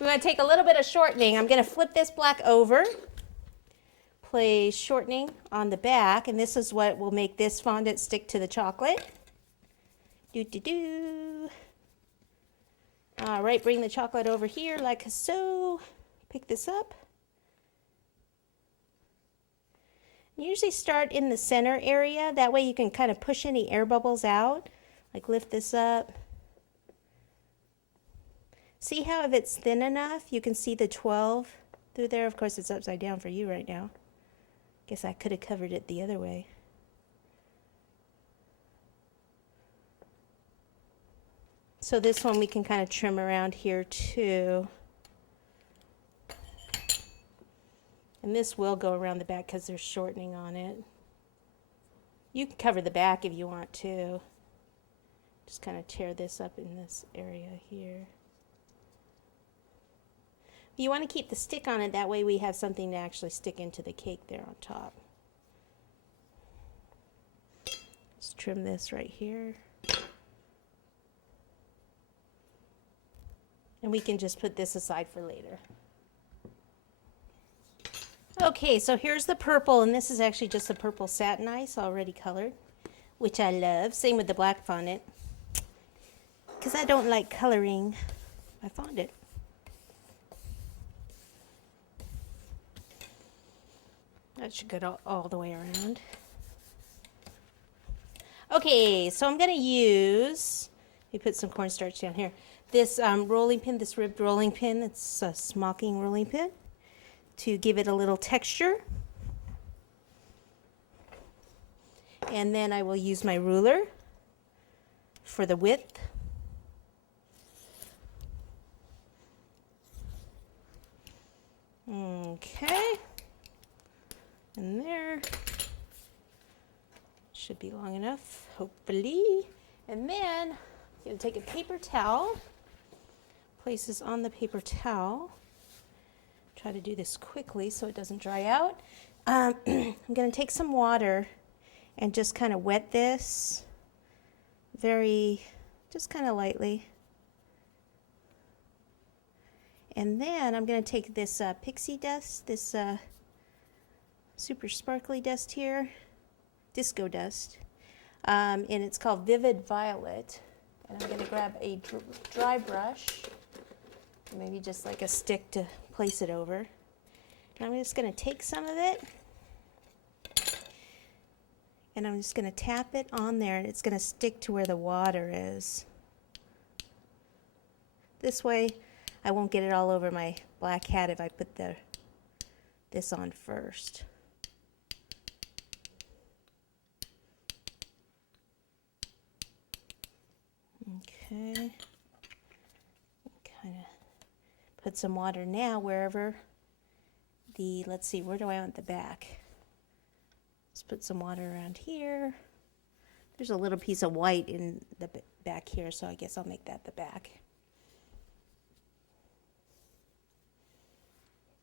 We want to take a little bit of shortening. I'm going to flip this black over, place shortening on the back, and this is what will make this fondant stick to the chocolate. Do. All right, bring the chocolate over here like so. Pick this up. Usually start in the center area. That way you can kind of push any air bubbles out. Like lift this up. See how if it's thin enough, you can see the 12 through there. Of course, it's upside down for you right now. Guess I could have covered it the other way. So this one we can kind of trim around here too. And this will go around the back because there's shortening on it. You can cover the back if you want to. Just kind of tear this up in this area here. You want to keep the stick on it, that way we have something to actually stick into the cake there on top. Let's trim this right here. And we can just put this aside for later. Okay, so here's the purple, and this is actually just a purple satin ice already colored, which I love. Same with the black fondant, because I don't like coloring my fondant. That should go all the way around. Okay, so I'm going to use, let me put some cornstarch down here, this rolling pin, this ribbed rolling pin. It's a smocking rolling pin to give it a little texture. And then I will use my ruler for the width. Okay. And there. Should be long enough, hopefully. And then I'm going to take a paper towel, place this on the paper towel. Try to do this quickly so it doesn't dry out. I'm going to take some water and just kind of wet this just kind of lightly. And then I'm going to take this pixie dust, this super sparkly dust here, disco dust, and it's called Vivid Violet. And I'm going to grab a dry brush, maybe just like a stick to place it over. And I'm just going to take some of it, and I'm just going to tap it on there, and it's going to stick to where the water is. This way I won't get it all over my black hat if I put this on first. Okay, kind of put some water now wherever let's see, where do I want the back? Let's put some water around here. There's a little piece of white in the back here, so I guess I'll make that the back.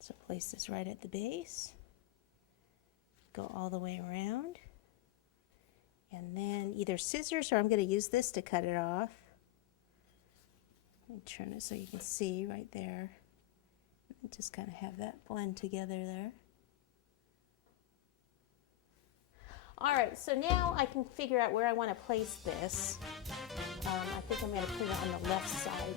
So place this right at the base, go all the way around, and then either scissors or I'm going to use this to cut it off. Let me turn it so you can see right there. And just kind of have that blend together there. All right, so now I can figure out where I want to place this. I think I'm going to put it on the left side